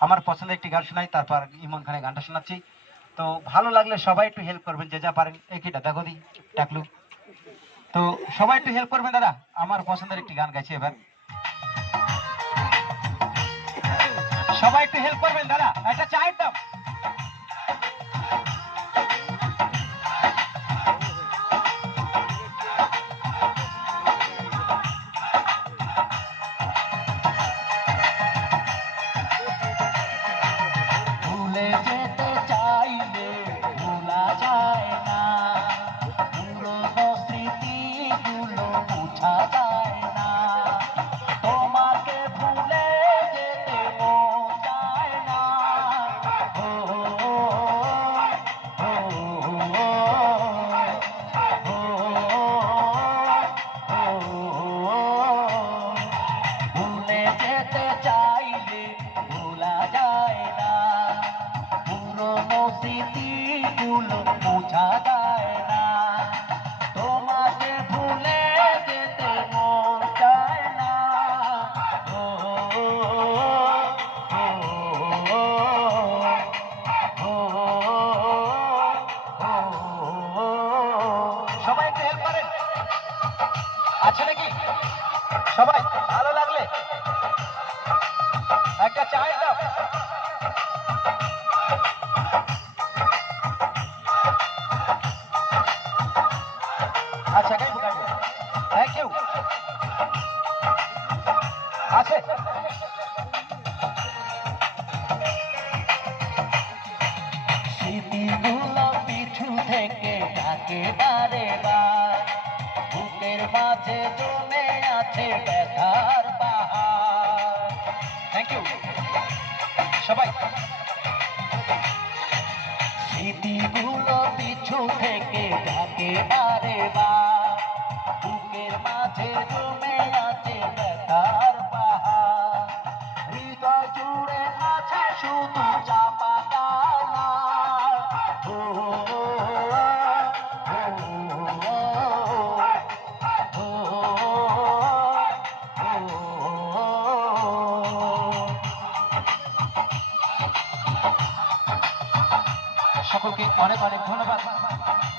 আমার পছন্দের একটি গান শোনাই, তারপর ইমন খানের গানটা শোনাচ্ছি। তো ভালো লাগলে সবাই একটু হেল্প করবেন, যে যা পারেন। একইটা দেখো দি টাকলু, তো সবাই একটু হেল্প করবেন দাদা। আমার পছন্দের একটি গান গাইছি এবার, সবাই একটু হেল্প করবেন দাদা। একটা চায়ের দাম। ভুলে যেতে চাইলে ভোলা যায় না, পুরনো স্মৃতিগুলো মুছা যায় না। তোমাকে ভুলে যেতে মন চায় না। ও, ও, ও, ভুলে যেতে চাইলে ভোলা যায় না, পুরনো স্মৃতিগুলো বোঝা যায় না। তোমাকে ভুলে যেতে মন চায় না। ও, ও, ও, সবাই একটু হেল্প করেন, আছে নাকি? সবাই ভালো লাগলে একটা চায়ের দাও। আচ্ছা, গাইবো গাইবো। Thank you. আছে স্মৃতিগুলো পিছু থেকে ডাকে বারে বার, বুকের মাঝে জমে আছে ব্যথার পাহাড়। থ্যাংক ইউ সবাই। স্মৃতিগুলো পিছু থেকে ডাকে বারে বার, বুকের মাঝে জমে আছে ব্যথার পাহাড়। হৃদয় জুড়ে আছে শুধু চাপা কান্না। ও, ও, ও, সকলকে অনেক অনেক ধন্যবাদ।